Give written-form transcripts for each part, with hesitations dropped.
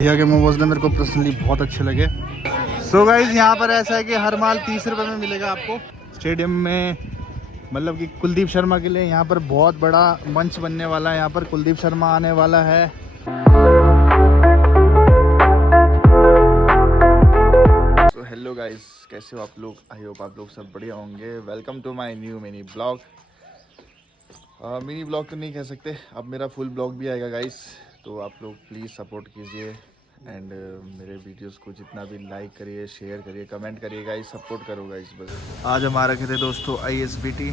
भैया के मोमोज ने मेरे को पर्सनली बहुत अच्छे लगे। सो गाइज यहाँ पर ऐसा है कि हर माल 30 रुपये में मिलेगा आपको स्टेडियम में। मतलब कि कुलदीप शर्मा के लिए यहाँ पर बहुत बड़ा मंच बनने वाला है। यहाँ पर कुलदीप शर्मा आने वाला है। सो हेलो गाइज, कैसे हो आप लोग? आई होप आप लोग सब बढ़िया होंगे। Welcome to my new mini blog. Mini blog तो नहीं कह सकते, अब मेरा फुल ब्लॉग भी आएगा गाइस, तो आप लोग प्लीज़ सपोर्ट कीजिए एंड मेरे वीडियोस को जितना भी लाइक करिए, शेयर करिए, कमेंट करिए गाइस, सपोर्ट करो गाइस बस। आज हम आ रखे थे दोस्तों ISBT।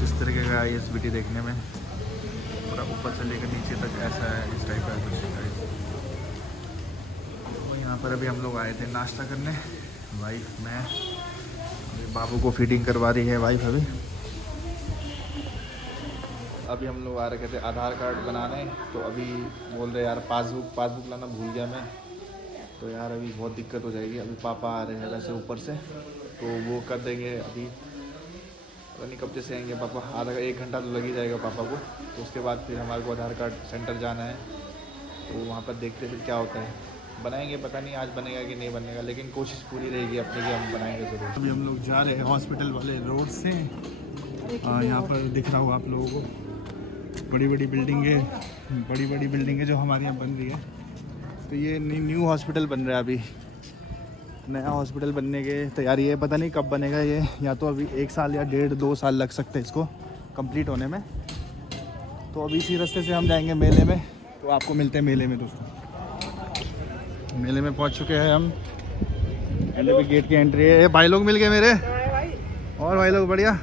जिस तरीके का ISBT देखने में पूरा ऊपर से लेकर नीचे तक ऐसा है, इस टाइप का कुछ गाइस। तो यहाँ पर अभी हम लोग आए थे नाश्ता करने, वाइफ मैं, बाबू को फीडिंग करवा रही है वाइफ। अभी हम लोग आ रखे थे आधार कार्ड बनाने, तो अभी बोल रहे यार पासबुक लाना भूल गया मैं, तो यार अभी बहुत दिक्कत हो जाएगी। अभी पापा आ रहे हैं वैसे ऊपर से, तो वो कर देंगे। अभी पता नहीं कब से आएंगे पापा, आधा 1 घंटा तो लग ही जाएगा पापा को। तो उसके बाद फिर हमारे को आधार कार्ड सेंटर जाना है, तो वहाँ पर देखते फिर क्या होता है। बनाएंगे, पता नहीं आज बनेगा कि नहीं बनेगा, लेकिन कोशिश पूरी रहेगी अपनी कि हम बनाएंगे ज़रूर। अभी हम लोग जा रहे हैं हॉस्पिटल वाले रोड से। यहाँ पर दिख रहा होगा आप लोगों को बड़ी बड़ी बिल्डिंगें जो हमारे यहाँ बन रही है। तो ये न्यू हॉस्पिटल बन रहा है, अभी नया हॉस्पिटल बनने के तैयारी है। पता नहीं कब बनेगा ये, या तो अभी 1 साल या 1.5-2 साल लग सकते हैं इसको कंप्लीट होने में। तो अभी इसी रास्ते से हम जाएंगे मेले में, तो आपको मिलते हैं मेले में दोस्तों। मेले में पहुँच चुके हैं हम, पहले भी गेट की एंट्री है। भाई लोग मिल गए मेरे, और भाई लोग बढ़िया,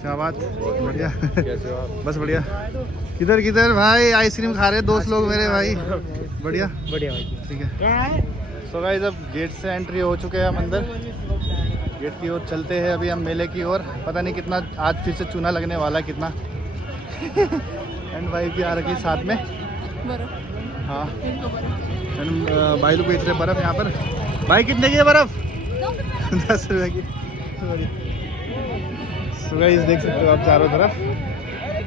क्या बात, बढ़िया। कैसे हो आप? बस बढ़िया। किधर भाई आइसक्रीम खा रहे हैं दोस्त लोग मेरे भाई, बढ़िया भाई, ठीक है। सो गाइस अब गेट से एंट्री हो चुके हैं हम अंदर, गेट की ओर चलते हैं अभी हम मेले की ओर। पता नहीं कितना आज फिर से चूना लगने वाला है कितना। एंड भाई भी आ रखी साथ में, हाँ। भाई लोग बेच रहे बर्फ़ यहाँ पर। भाई कितने की है बर्फ़? 10 रुपये की। तो गाइस देख सकते हो आप चारों तरफ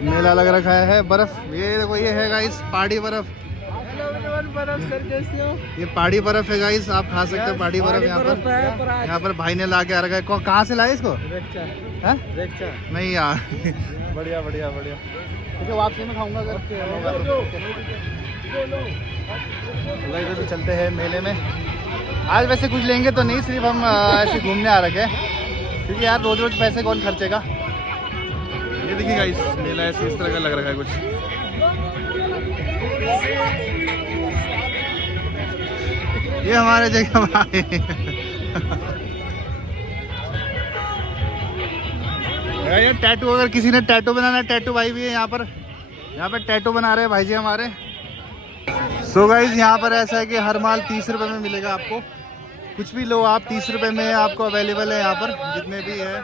मेला लग रखा है। बर्फ ये देखो, ये है गाइस पहाड़ी बर्फ। ये पहाड़ी बर्फ है गाइस, आप खा सकते हो पहाड़ी बर्फ। यहाँ पर भाई ने ला के आ रखा है। कहाँ से लाए इसको? नहीं यार। बढ़िया ठीक है, वापसी में खाऊंगा अभी चलते हैं मेले में। आज वैसे कुछ लेंगे तो नहीं, सिर्फ हम ऐसे घूमने आ रखे हैं, क्योंकि यार रोज पैसे कौन खर्चेगा। ये देखिए गाइस, मेला ऐसे इस तरह का लग रहा है कुछ। ये हमारे जगह भाई। यार टैटू, अगर किसी ने टैटू बनाना है, टैटू भाई भी है यहाँ पर टैटू बना रहे हैं भाई जी हमारे। सो गाइस यहाँ पर ऐसा है कि हर माल 30 रुपये में मिलेगा आपको। कुछ भी लो आप, 30 रुपये में आपको अवेलेबल है यहाँ पर, जितने भी है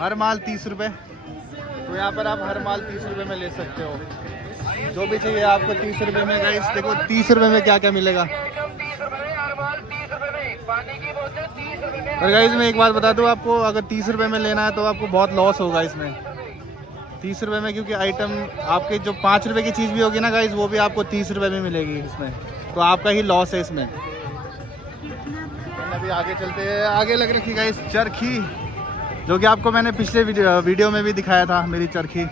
हर माल 30 रुपये। तो यहाँ पर आप हर माल 30 रुपये में ले सकते हो, जो भी चाहिए आपको 30 रुपये में। गाइस देखो 30 रुपये में क्या क्या मिलेगा। और गाइस मैं एक बात बता दूँ आपको, अगर 30 रुपये में लेना है तो आपको बहुत लॉस होगा इसमें 30 रुपये में, क्योंकि आइटम आपके जो 5 रुपये की चीज़ भी होगी ना गाइस, वो भी आपको 30 रुपये में मिलेगी इसमें, तो आपका ही लॉस है इसमें। अभी आगे चलते हैं, आगे लग रखी गाइस चरखी, जो कि आपको मैंने पिछले वीडियो में भी दिखाया था मेरी चरखी।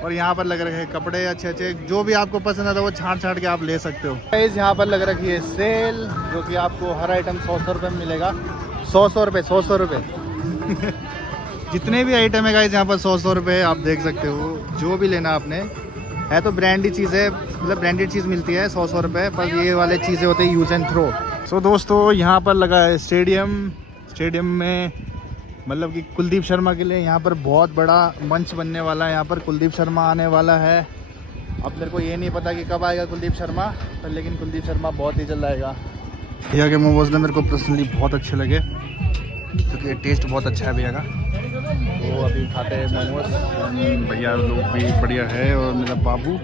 और यहाँ पर लग रखे कपड़े अच्छे, जो भी आपको पसंद आता है वो छांट के आप ले सकते हो। गाइस यहाँ पर लग रखी है सेल, जो कि आपको हर आइटम 100 रुपये में मिलेगा। 100 रुपये जितने भी आइटम है गाइस यहाँ पर 100 रुपये आप देख सकते हो। जो भी लेना आपने है तो ब्रांडी चीज़ है, मतलब ब्रांडेड चीज़ मिलती है 100 रुपये पर। ये वाले चीज़ें होते हैं यूज़ एंड थ्रो। सो दोस्तों यहाँ पर लगा है स्टेडियम में, मतलब कि कुलदीप शर्मा के लिए यहाँ पर बहुत बड़ा मंच बनने वाला है। यहाँ पर कुलदीप शर्मा आने वाला है। अब मेरे को ये नहीं पता कि कब आएगा कुलदीप शर्मा, पर लेकिन कुलदीप शर्मा बहुत ही जल्द आएगा। भैया के मोमोज ने मेरे को पर्सनली बहुत अच्छे लगे, क्योंकि टेस्ट बहुत अच्छा है भैया का। तो अभी खाते हैं मोमोज, भैया लोग भी बढ़िया है, और मेरा बाबू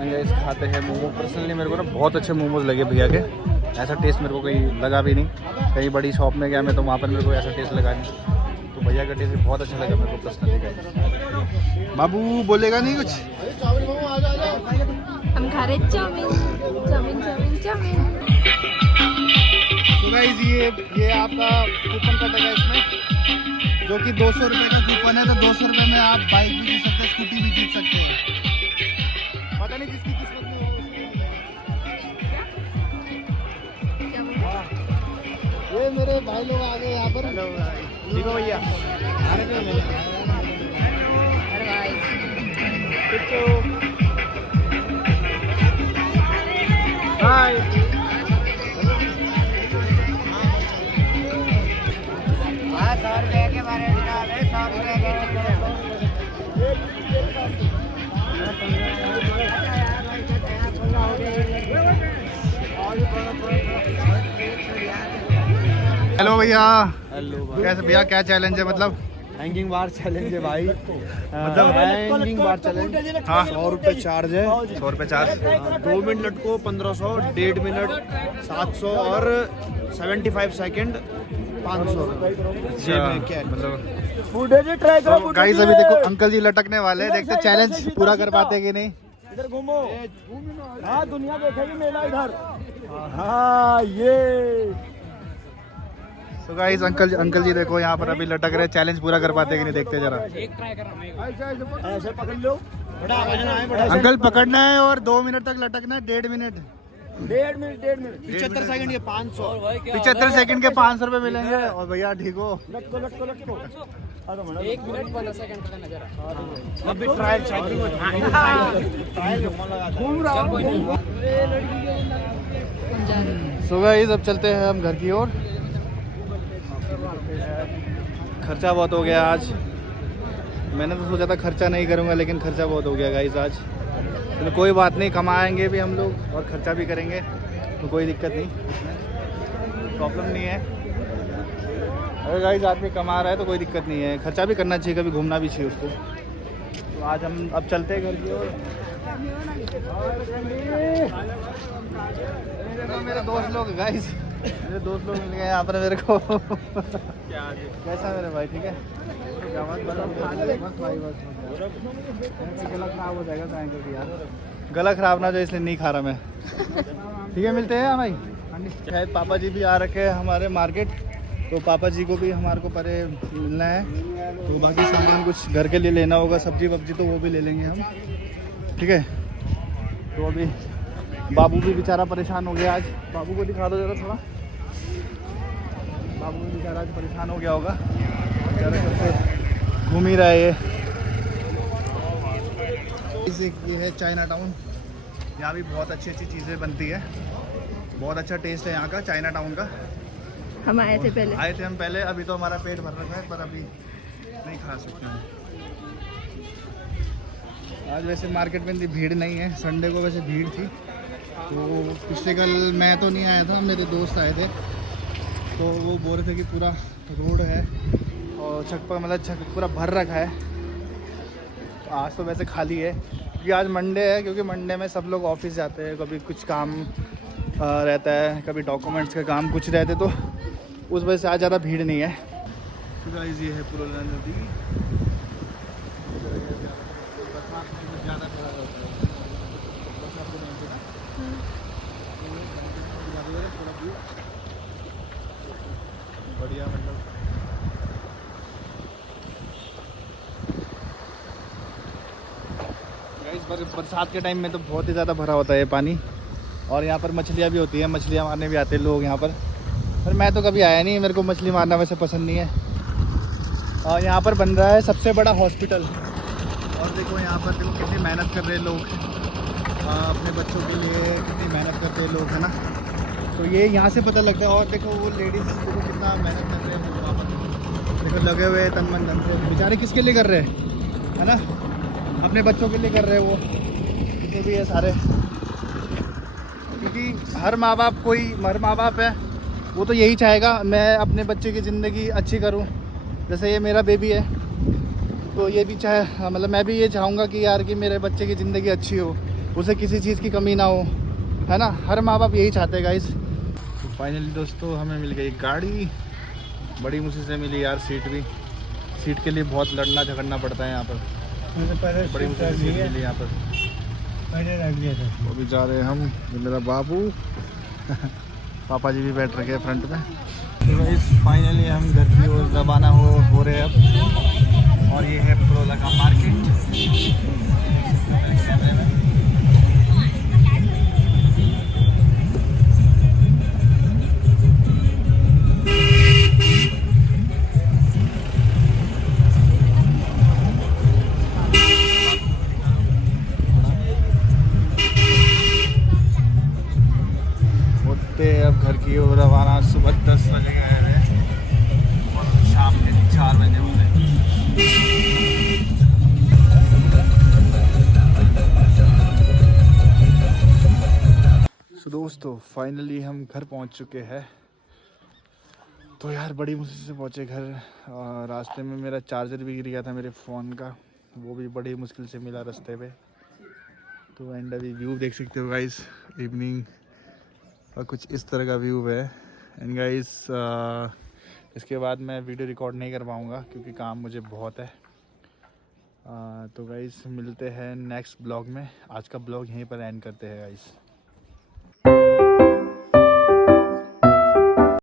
भैया खाते हैं मोमो। पर्सनली मेरे को ना बहुत अच्छे मोमोज लगे भैया के, ऐसा टेस्ट मेरे को कहीं लगा भी नहीं। कहीं बड़ी शॉप में गया मैं तो वहाँ पर मेरे को ऐसा टेस्ट लगा नहीं, तो भैया का टेस्ट बहुत अच्छा लगा मेरे को पर्सनली। बाबू बोलेगा नहीं कुछ? हम खा रहे चाउमीन चाउमीन चाउमीन चाउमीन। तो गाइस ये आपका कूपन कटेगा इसमें, जो कि 200 रुपये का कूपन है। तो 200 रुपये में आप बाइक भी जीत सकते हैं, स्कूटी भी जीत सकते हैं। पता नहीं किसकी किस्मत में हो। ये मेरे भाई लोग आ गए यहाँ पर। हेलो भाई, ठीक हो भैया? हाय। 100 रुपये के बारे में 100 रुपये के। हेलो भैया। हेलो भाई। कैसे भैया, क्या चैलेंज है? मतलब हैंगिंग बार चैलेंज है भाई। मतलब हैंगिंग बार चैलेंज। हाँ, 100 रुपये चार्ज है। 100 रुपये चार्ज। 2 मिनट लटको 1500, 1.5 मिनट 700 और 75 सेकंड 500 रुपये। मतलब ट्राई तो गाइस अभी देखो अंकल जी लटकने वाले हैं, देखते चैलेंज पूरा कर पाते कि नहीं। इधर घूमो। हाँ, दुनिया देखेगी मेला इधर। हाँ ये। तो गाइस अंकल जी देखो यहाँ पर अभी लटक रहे, चैलेंज पूरा कर पाते कि नहीं, देखते जरा। ऐसे पकड़ लो। बड़ा अंकल पकड़ना है और 2 मिनट तक लटकना है। 1.5 मिनट 1.5 मिनट 75 सेकंड ये 500। 75 सेकंड के 500 रुपये मिलेंगे। और भैया ठीक हो? लटको। 1 मिनट 15 सेकंड का नजर। अभी ट्रायल घूम रहा हूँ। सो गाइस अब चलते हैं हम घर की ओर। खर्चा बहुत हो गया आज। मैंने तो सोचा था खर्चा नहीं करूँगा, लेकिन खर्चा बहुत हो गया गाइस आज। तो कोई बात नहीं, कमाएंगे भी हम लोग और खर्चा भी करेंगे, तो कोई दिक्कत नहीं, प्रॉब्लम नहीं है। अगर गाइस आदमी कमा रहा है तो कोई दिक्कत नहीं है, खर्चा भी करना चाहिए, कभी घूमना भी चाहिए उसको। तो आज हम अब चलते हैं घर की ओर। मेरे दोस्त लोग गाइस, मेरे दोस्त लोग मिल गए यहाँ पर मेरे को। कैसा मेरे भाई? ठीक है। गला खराब हो जाएगा यार, गला खराब ना जो, इसलिए नहीं खा रहा मैं। ठीक है, मिलते हैं भाई। शायद पापा जी भी आ रखे हैं हमारे मार्केट, तो पापा जी को भी हमारे को परे मिलना है। तो बाकी सामान कुछ घर के लिए लेना होगा, सब्जी वब्जी, तो वो भी ले लेंगे हम। ठीक है। तो अभी बाबू भी बेचारा परेशान हो गया आज। बाबू को दिखा दो जरा थोड़ा। बाबू भी बेचारा आज परेशान हो गया होगा, घूम ही रहा है ये। ये है चाइना टाउन। यहाँ भी बहुत अच्छी अच्छी चीज़ें बनती है, बहुत अच्छा टेस्ट है यहाँ का, चाइना टाउन का। हम आए थे हम पहले। अभी तो हमारा पेट भर रखा है, पर अभी नहीं खा सकते हैं। आज वैसे मार्केट में भीड़ नहीं है, संडे को वैसे भीड़ थी। तो पिछले कल मैं तो नहीं आया था, मेरे दोस्त आए थे, तो वो बोल रहे थे कि पूरा रोड है और छक पूरा भर रखा है। तो आज तो वैसे खाली है, क्योंकि आज मंडे है, क्योंकि मंडे में सब लोग ऑफिस जाते हैं, कभी कुछ काम रहता है, कभी डॉक्यूमेंट्स का काम कुछ रहते, तो उस वजह से आज ज़्यादा भीड़ नहीं है। तो गाइस ये है पुरोला नदी। बढ़िया, मतलब बरसात के टाइम में तो बहुत ही ज़्यादा भरा होता है ये पानी। और यहाँ पर मछलियाँ भी होती हैं, मछलियाँ मारने भी आते हैं लोग यहाँ पर। पर मैं तो कभी आया नहीं, मेरे को मछली मारना वैसे पसंद नहीं है। और यहाँ पर बन रहा है सबसे बड़ा हॉस्पिटल। और देखो यहाँ पर देखो कितनी मेहनत कर रहे हैं लोग, अपने बच्चों के लिए कितनी मेहनत करते हैं लोग, है ना। तो ये यहाँ से पता लगता है। और देखो वो लेडीज़ देखो कितना मेहनत कर रहे हैं वहाँ पर, देखो लगे हुए तन मन धन से। बेचारे किसके लिए कर रहे हैं, है ना, अपने बच्चों के लिए कर रहे हैं वो, जितने भी है सारे। क्योंकि हर माँ बाप है, वो तो यही चाहेगा मैं अपने बच्चे की ज़िंदगी अच्छी करूँ। जैसे ये मेरा बेबी है, तो ये भी चाहे, मतलब मैं भी ये चाहूँगा कि यार कि मेरे बच्चे की ज़िंदगी अच्छी हो, उसे किसी चीज़ की कमी ना हो, है ना। हर माँ बाप यही चाहते हैं गाइस। तो फाइनली दोस्तों हमें मिल गई गाड़ी, बड़ी मुश्किल से मिली यार। सीट के लिए बहुत लड़ना झगड़ना पड़ता है यहाँ पर, बड़ी मुश्किल से सीट मिली यहाँ पर। तो अभी जा रहे हैं हम, ये मेरा बाबू पापा जी भी बैठ रखे हैं फ्रंट में। तो फाइनली हम घर की ओर रवाना हो रहे हैं अब, और ये है परोला का मार्केट। अब घर की ओर रवाना, सुबह 10 बजे गए थे और शाम के 4 बजे होते। सो दोस्तों फाइनली हम घर पहुंच चुके हैं। तो यार बड़ी मुश्किल से पहुंचे घर, रास्ते में मेरा चार्जर भी गिर गया था मेरे फ़ोन का, वो भी बड़ी मुश्किल से मिला रास्ते पे। तो एंड अभी व्यू देख सकते हो गाइस, इवनिंग और कुछ इस तरह का व्यू है। एंड गाइस इसके बाद मैं वीडियो रिकॉर्ड नहीं कर पाऊँगा क्योंकि काम मुझे बहुत है। तो गाइस मिलते हैं नेक्स्ट ब्लॉग में। आज का ब्लॉग यहीं पर एंड करते हैं गाइस।